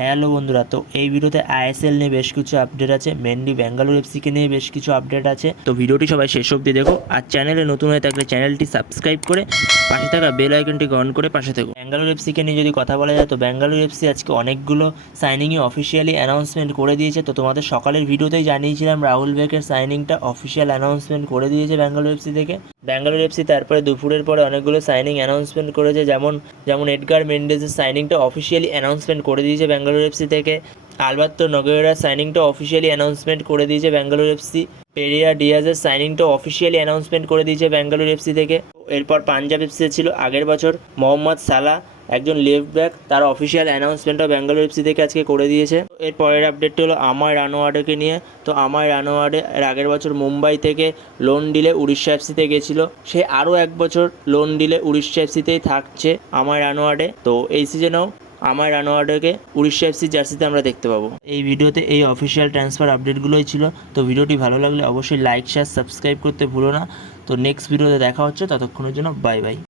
Hello বন্ধুরা, তো এই ভিডিওতে আইএসএল নিয়ে বেশ কিছু আপডেট আছে মেনলি ব্যাঙ্গালোর এফসিকে নিয়ে বেশ কিছু আপডেট আছে। তো ভিডিওটি সবাই শেষ অবধি দেখো, আর চ্যানেলে নতুন হয়ে থাকলে চ্যানেলটি সাবস্ক্রাইব করে পাশে থাকা বেল আইকনটিকে অন করে পাশে থেকো। ব্যাঙ্গালোর এফসিকে নিয়ে যদি কথা বলা যায়, তো ব্যাঙ্গালোর এফসি আজকে অনেকগুলো সাইনিংয়ে অফিসিয়ালি অ্যানাউন্সমেন্ট করে দিয়েছে। তো তোমাদের সকালের ভিডিওতেই জানিয়েছিলাম, রাহুল বেকের সাইনিংটা অফিসিয়াল অ্যানাউন্সমেন্ট করে দিয়েছে ব্যাঙ্গালোর এফসি থেকে। ব্যাঙ্গালোর এফসি তারপরে দুপুরের পরে অনেকগুলো সাইনিং অ্যানাউন্সমেন্ট করেছে, যেমন যেমন এডগার মেন্ডেজের সাইনিংটা অফিসিয়ালি অ্যানাউন্সমেন্ট করে দিয়েছে ব্যাঙ্গালোর এফসি থেকে। আলবাত্তো নগেরার সাইনিংটা অফিসিয়ালি অ্যানাউন্সমেন্ট করে দিয়েছে ব্যাঙ্গালোর এফসি পেরিয়া ডিয়াজের সাইনিংটা অফিসিয়ালি অ্যানাউন্সমেন্ট করে দিয়েছে ব্যাঙ্গালোর এফসি থেকে। এরপর পাঞ্জাব এফসি ছিল। আগের বছর মোহাম্মদ সালা একজন লেফট ব্যাক, তার অফিসিয়াল অ্যানাউন্সমেন্টও ব্যাঙ্গালোর এফসি থেকে আজকে করে দিয়েছে। এর পরের আপডেটটি হলো আমার রানোয়াডেকে নিয়ে। তো আমার রানোয়াডে এর আগের বছর মুম্বাই থেকে লোন ডিলে উড়িষ্যা এফসিতে গেছিল। সে আরও এক বছর লোন ডিলে উড়িষ্যা এফসিতেই থাকছে আমার রানোয়াডে তো এই সিজনেও আমার রানোয়াডকে উড়িষ্যা এফসি জার্সিতে আমরা দেখতে পাবো। এই ভিডিওতে এই অফিসিয়াল ট্রান্সফার আপডেটগুলোই ছিল। তো ভিডিওটি ভালো লাগলে অবশ্যই লাইক শেয়ার সাবস্ক্রাইব করতে ভুলো না। তো নেক্সট ভিডিওতে দেখা হচ্ছে ততক্ষণের জন্য বাই বাই